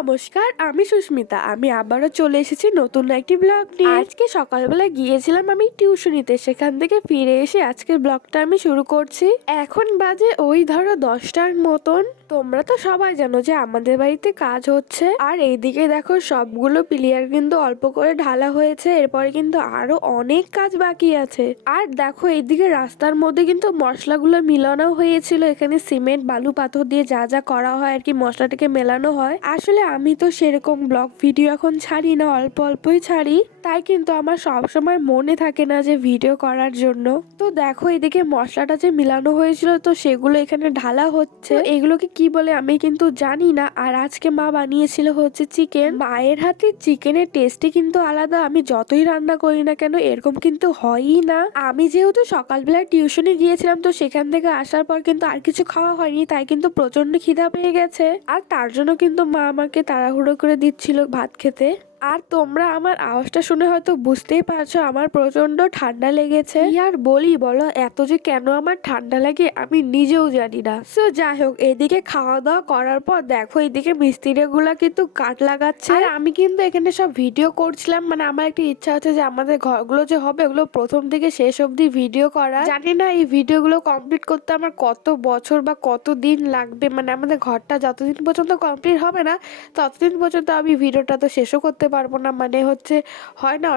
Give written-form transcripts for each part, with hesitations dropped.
নমস্কার, আমি সুস্মিতা। আমি আবারও চলে এসেছি নতুন একটি ব্লগ নিয়ে। আজকে সকালবেলা গিয়েছিলাম আমি টিউশনিতে, সেখান থেকে ফিরে এসে আজকের ব্লগটা আমি শুরু করছি। এখন বাজে ওই ধরো 10টার মতন। তোমরা তো সবাই জানো যে আমাদের বাড়িতে কাজ হচ্ছে, আর এইদিকে দেখো সবগুলো পিলিয়ার কিন্তু অল্প করে ঢালা হয়েছে, এরপরে কিন্তু আরো অনেক কাজ বাকি আছে। আর দেখো এইদিকে রাস্তার মধ্যে কিন্তু মশলাগুলো মিলানো হয়েছিল, এখানে সিমেন্ট বালু পাথর দিয়ে যা যা করা হয় আর কি মশলাটাকে মেলানো হয়। আসলে আমি তো সেরকম ব্লগ ভিডিও এখন ছাড়ি না, অল্প অল্পই ছাড়ি, তাই কিন্তু আমার সব সময় মনে থাকে না যে ভিডিও করার জন্য। তো দেখো এদিকে মশলাটা যে মিলানো হয়েছিল তো সেগুলো এখানে ঢালা হচ্ছে। এগুলোকে কি বলে আমি কিন্তু জানি না। আর আজকে মা বানিয়েছিল হচ্ছে চিকেন। মায়ের হাতে চিকেনের টেস্টই কিন্তু আলাদা, আমি যতই রান্না করি না কেন এরকম কিন্তু হয়ই না। আমি যেহেতু সকালবেলা টিউশনে গিয়েছিলাম তো সেখান থেকে আসার পর কিন্তু আর কিছু খাওয়া হয়নি, তাই কিন্তু প্রচন্ড খিদা পেয়ে গেছে। আর তার জন্য কিন্তু মা আমাকে তাড়াহুড়ো করে দিচ্ছিল ভাত খেতে। আর তোমরা আমার আওয়াজটা শুনে হয়তো বুঝতেই পারছো আমার প্রচন্ড ঠান্ডা লেগেছে। কি আর বলি বলো, এত যে কেন আমার ঠান্ডা লাগে আমি নিজেও জানি না। সো যাই হোক, এদিকে খাওয়া দাওয়া করার পর দেখো এইদিকে মিস্ত্রিগুলা কিন্তু কাঠ লাগাচ্ছে, আর আমি কিন্তু এখানে সব ভিডিও করছিলাম। মানে আমার একটা ইচ্ছা আছে যে আমাদের ঘরগুলো যে হবে ওগুলো প্রথম থেকে শেষ অবধি ভিডিও করা। জানি না এই ভিডিওগুলো কমপ্লিট করতে আমার কত বছর বা কত দিন লাগবে। মানে আমাদের ঘরটা যতদিন পর্যন্ত কমপ্লিট হবে না ততদিন পর্যন্ত আমি ভিডিওটা তো শেষও করতে পারবো না। মানে হচ্ছে হয় না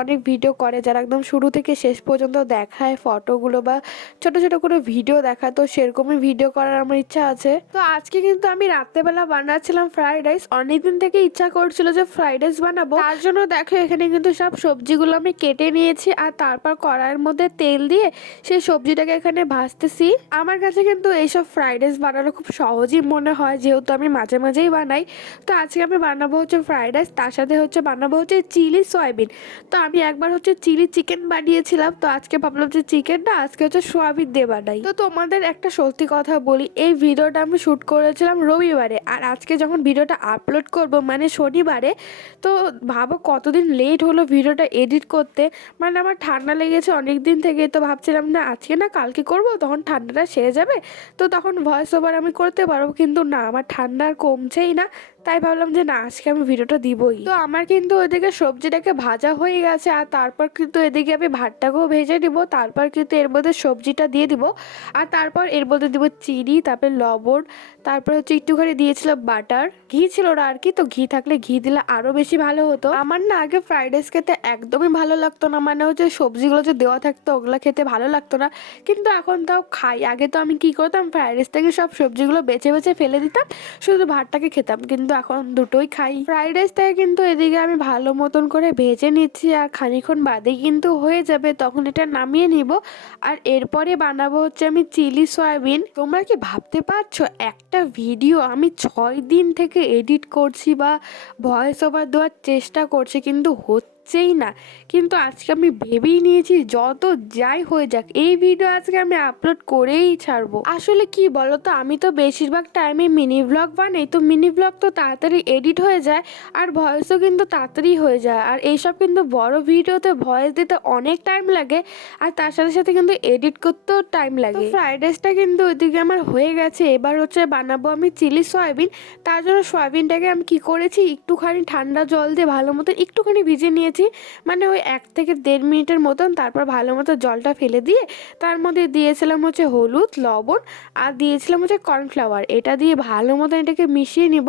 অনেক ভিডিও করে যারা একদম শুরু থেকে শেষ পর্যন্ত দেখায় ফটোগুলো বা ছোট ছোট করে ভিডিও দেখায়, তো সেরকমই ভিডিও করার আমার ইচ্ছা আছে। তো আজকে কিন্তু আমি রাত্রেবেলা বানাচ্ছিলাম ফ্রাইড রাইস। অনেকদিন থেকে ইচ্ছা করছিল যে ফ্রাইড রাইস বানাবো, তার জন্য দেখো এখানে কিন্তু সব সবজিগুলো আমি কেটে নিয়েছি আর তারপর কড়াইয়ের মধ্যে তেল দিয়ে সেই সবজিটাকে এখানে ভাজতেছি। আমার কাছে কিন্তু এইসব ফ্রাইড রাইস বানানো খুব সহজই মনে হয়, যেহেতু আমি মাঝে মাঝেই বানাই। তো আজকে আমি বানাবো হচ্ছে ফ্রাইড রাইস, তার সাথে হচ্ছে বানাবো হচ্ছে চিলি সয়াবিন। তো আমি একবার হচ্ছে চিলি চিকেন বানিয়েছিলাম, তো আজকে ভাবলাম যে চিকেন না আজকে হচ্ছে সয়াবিন দিয়ে বানাই। তো তোমাদের একটা সত্যি কথা বলি, এই ভিডিওটা আমি শুট করেছিলাম রবিবারে, আর আজকে যখন ভিডিওটা আপলোড করব মানে শনিবারে, তো ভাবো কতদিন লেট হলো ভিডিওটা এডিট করতে। মানে আমার ঠান্ডা লেগেছে অনেক দিন থেকে, তো ভাবছিলাম না আজকে না কালকে করব, তখন ঠান্ডাটা সেরে যাবে, তো তখন ভয়েস ওভার আমি করতে পারবো। কিন্তু না, আমার ঠান্ডা আর কমছেই না, তাই ভাবলাম যে না আজকে আমি ভিডিওটা দিবই। তো আমার কিন্তু ওইদিকে সবজিটাকে ভাজা হয়ে গেছে, আর তারপর কিন্তু এদিকে আমি ভাতটাকেও ভেজে দিব, তারপর কিন্তু এর মধ্যে সবজিটা দিয়ে দিব, আর তারপর এর মধ্যে দিব চিনি, তারপর লবণ, তারপর হচ্ছে একটুখানি দিয়েছিল বাটার, ঘি ছিল না আর কি, তো ঘি থাকলে ঘি দিলে আরো বেশি ভালো হতো। আমার না আগে ফ্রাইড রাইস খেতে একদমই ভালো লাগতো না, মানে হচ্ছে সবজিগুলো যে দেওয়া থাকতো ওগুলো খেতে ভালো লাগতো না, কিন্তু এখন তাও খাই। আগে তো আমি কি করতাম, ফ্রাইড রাইস থেকে সব সবজিগুলো বেছে বেছে ফেলে দিতাম, শুধু ভাতটাকে খেতাম, কিন্তু এখন দুটোই খাই। ফ্রাইড রাইসটাকে কিন্তু এদিকে আমি ভালো মতন করে ভেজে নিচ্ছি, আর খানিক্ষণ বাদে কিন্তু হয়ে যাবে, তখন এটা নামিয়ে নিব। আর এরপরে বানাবো হচ্ছে আমি চিলি সয়াবিন। তোমরা কি ভাবতে পারছো একটা ভিডিও আমি 6 দিন থেকে এডিট করছি বা ভয়েস ওভার দেওয়ার চেষ্টা করছি, কিন্তু হচ্ছেই না। কিন্তু আজকে আমি ভেবেই নিয়েছি যত যাই হয়ে যাক এই ভিডিও আজকে আমি আপলোড করেই ছাড়বো। আসলে কি বলতো, আমি তো বেশিরভাগ টাইমে মিনি ব্লগ বানাই, তো মিনি ব্লগ তো তাড়াতাড়ি এডিট হয়ে যায় আর ভয়েসও কিন্তু তাড়াতাড়ি হয়ে যায়। আর এইসব কিন্তু বড় ভিডিওতে ভয়েস দিতে অনেক টাইম লাগে, আর তার সাথে সাথে কিন্তু এডিট করতেও টাইম লাগে। ফ্রাইড রাইসটা কিন্তু ওইদিকে আমার হয়ে গেছে, এবার হচ্ছে বানাবো আমি চিলি সয়াবিন। তার জন্য সয়াবিনটাকে আমি কি করেছি, একটুখানি ঠান্ডা জল দিয়ে ভালো মতো একটুখানি ভিজে নিয়েছি, মানে ওই 1 থেকে 1.5 মিনিটের মতন। তারপর ভালো মতো জলটা ফেলে দিয়ে তার মধ্যে দিয়েছিলাম হচ্ছে হলুদ, লবণ, আর দিয়েছিলাম হচ্ছে কর্নফ্লাওয়ার। এটা দিয়ে ভালো মতো এটাকে মিশিয়ে নিব,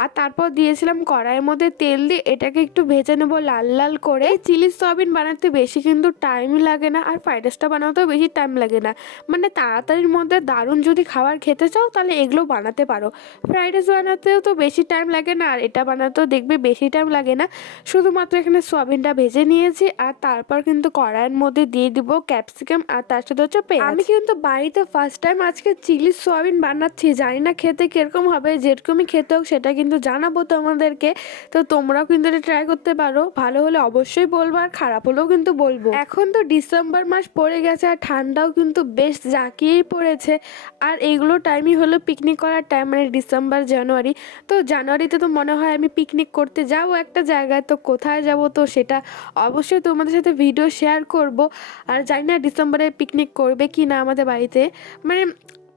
আর তারপর দিয়েছিলাম কড়াইয়ের মধ্যে তেল দিয়ে এটাকে একটু ভেজে নেব লাল লাল করে। চিলি সয়াবিন বানাতে বেশি কিন্তু টাইম লাগে না, আর ফ্রাইড রাইসটা বানাতেও বেশি টাইম লাগে না। মানে তাড়াতাড়ির মধ্যে দারুণ যদি খাবার খেতে চাও তাহলে এগুলো বানাতে পারো। ফ্রাইড রাইস বানাতেও তো বেশি টাইম লাগে না, আর এটা বানাতেও দেখবে বেশি টাইম লাগে না। শুধুমাত্র এখানে সয়াবিনটা ভেজে নিয়েছি, আর তারপর কিন্তু কড়াইয়ের মধ্যে দিয়ে দিব ক্যাপসিকাম, আর তার সাথে হচ্ছে পেঁয়াজ। আমি কিন্তু বাড়িতে ফার্স্ট টাইম আজকে চিলি সয়াবিন বানাচ্ছি, জানি না খেতে কিরকম হবে, যেরকমই খেতে হোক সেটা কিন্তু জানাবো তোমাদেরকে। তো তোমরাও কিন্তু এটা ট্রাই করতে পারো, ভালো হলে অবশ্যই বলবো, আর খারাপ হলেও কিন্তু বলবো। এখন তো ডিসেম্বর মাস পড়ে গেছে, আর ঠান্ডাও কিন্তু বেশ জাঁকিয়েই পড়েছে, আর এইগুলো টাইমই হলো পিকনিক করার টাইম, মানে ডিসেম্বর জানুয়ারি। তো জানুয়ারিতে তো মনে হয় আমি পিকনিক করতে যাবো একটা জায়গায়, তো কোথায় যাব তো সেটা অবশ্যই তোমাদের সাথে ভিডিও শেয়ার করব। আর জানি না ডিসেম্বরে পিকনিক করবে কি না আমাদের বাড়িতে, মানে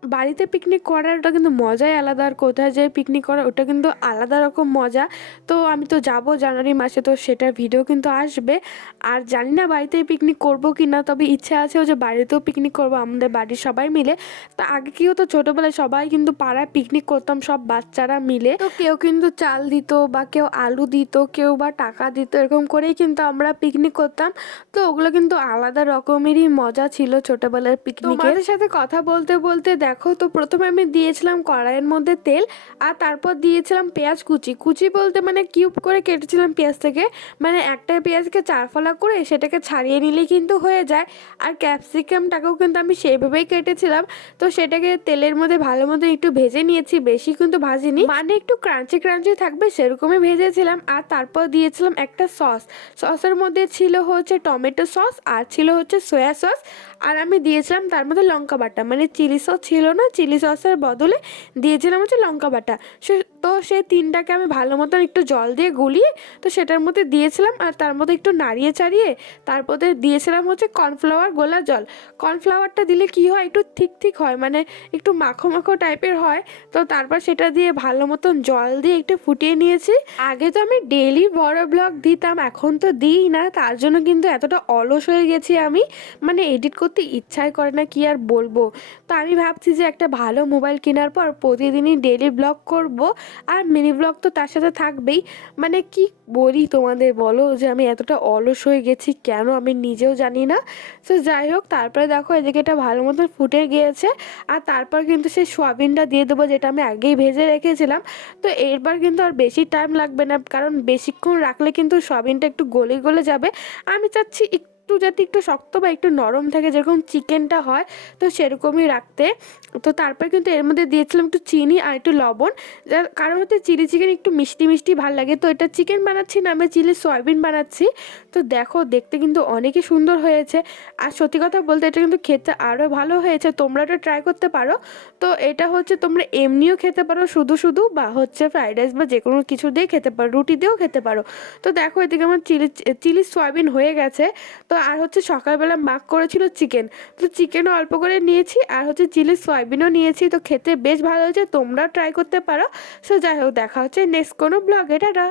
বাড়িতে পিকনিক করার ওটা কিন্তু মজাই আলাদা, আর কোথায় যেয়ে পিকনিক করা ওটা কিন্তু আলাদা রকম মজা। তো আমি তো যাব জানুয়ারি মাসে, তো সেটার ভিডিও কিন্তু আসবে। আর জানি না বাড়িতে পিকনিক করব কি না, তবে ইচ্ছা আছে যে বাড়িতেও পিকনিক করব আমাদের বাড়ির সবাই মিলে। তা আগে কি হতো, ছোটোবেলায় সবাই কিন্তু পাড়ায় পিকনিক করতাম সব বাচ্চারা মিলে। তো কেউ কিন্তু চাল দিত বা কেউ আলু দিত, কেউ বা টাকা দিত, এরকম করেই কিন্তু আমরা পিকনিক করতাম। তো ওগুলো কিন্তু আলাদা রকমেরই মজা ছিল ছোটোবেলার পিকনিকের। তোমাদের সাথে কথা বলতে বলতে দেখো, তো প্রথমে আমি দিয়েছিলাম কড়াইয়ের মধ্যে তেল, আর তারপর দিয়েছিলাম পেঁয়াজ কুচি। কুচি বলতে মানে কিউব করে কেটেছিলাম পেঁয়াজ থেকে, মানে একটা পেঁয়াজকে 4 ফালা করে সেটাকে ছাড়িয়ে নিলেই কিন্তু হয়ে যায়। আর ক্যাপসিকামটাকেও কিন্তু আমি সেইভাবেই কেটেছিলাম। তো সেটাকে তেলের মধ্যে ভালো মতো একটু ভেজে নিয়েছি, বেশি কিন্তু ভাজিনি, মানে একটু ক্রাঞ্চি ক্রাঞ্চি থাকবে সেরকমই ভেজেছিলাম। আর তারপর দিয়েছিলাম একটা সস, সসের মধ্যে ছিল হচ্ছে টমেটো সস আর ছিল হচ্ছে সয়া সস, আর আমি দিয়েছিলাম তার মধ্যে লঙ্কা বাটা, মানে চিলি সস ছিল না, চিলি সসের বদলে দিয়েছিলাম হচ্ছে লঙ্কা বাটা। তো সেই তিনটাকে আমি ভালো মতন একটু জল দিয়ে গুলিয়ে তো সেটার মধ্যে দিয়েছিলাম, আর তার মধ্যে একটু নাড়িয়ে চাড়িয়ে তারপরে দিয়েছিলাম হচ্ছে কর্নফ্লাওয়ার গোলা জল। কর্নফ্লাওয়ারটা দিলে কি হয়, একটু ঠিক ঠিক হয়, মানে একটু মাখো মাখো টাইপের হয়। তো তারপর সেটা দিয়ে ভালো মতন জল দিয়ে একটু ফুটিয়ে নিয়েছি। আগে তো আমি ডেইলি বড় ব্লগ দিতাম, এখন তো দিই না, তার জন্য কিন্তু এতটা অলস হয়ে গেছি আমি, মানে এডিট করতে ইচ্ছাই করে না, কি আর বলবো। তো আমি ভাবছি যে একটা ভালো মোবাইল কেনার পর প্রতিদিনই ডেইলি ব্লগ করব, আর মিনি ব্লগ তো তার সাথে থাকবেই। মানে কি বলি তোমাদের, বলো যে আমি এতটা অলস হয়ে গেছি কেন, আমি নিজেও জানি না। তো যাই হোক, তারপরে দেখো এদিকে এটা ভালো মতন ফুটে গিয়েছে, আর তারপর কিন্তু সেই সোয়াবিনটা দিয়ে দেবো যেটা আমি আগেই ভেজে রেখেছিলাম। তো এরবার কিন্তু আর বেশি টাইম লাগবে না, কারণ বেশিক্ষণ রাখলে কিন্তু সোয়াবিনটা একটু গলে গলে যাবে। আমি চাচ্ছি একটু যাতে একটু শক্ত বা একটু নরম থাকে, যেরকম চিকেনটা হয়, তো সেরকমই রাখতে। তো তারপর কিন্তু এর মধ্যে দিয়েছিলাম একটু চিনি আর একটু লবণ, যার কারণ হচ্ছে চিলি চিকেন একটু মিষ্টি মিষ্টি ভালো লাগে। তো এটা চিকেন বানাচ্ছি না, আমি চিলি সয়াবিন বানাচ্ছি। তো দেখো দেখতে কিন্তু অনেকই সুন্দর হয়েছে, আর সত্যি কথা বলতে এটা কিন্তু খেতে আরও ভালো হয়েছে, তোমরা এটা ট্রাই করতে পারো। তো এটা হচ্ছে তোমরা এমনিও খেতে পারো শুধু শুধু, বা হচ্ছে ফ্রাইড রাইস বা যে কোনো কিছু দিয়ে খেতে পারো, রুটি দিয়েও খেতে পারো। তো দেখো এদিকে আমার চিলি সয়াবিন হয়ে গেছে। তো আর হচ্ছে সকালবেলা মাখ করেছিল চিকেন, তো চিকেনও অল্প করে নিয়েছি, আর হচ্ছে চিলি সয়াবিনও নিয়েছি। তো খেতে বেশ ভালো হয়েছে, তোমরা ট্রাই করতে পারো। সো যাই হোক, দেখা হচ্ছে নেক্সট কোনো ব্লগে, টাটা।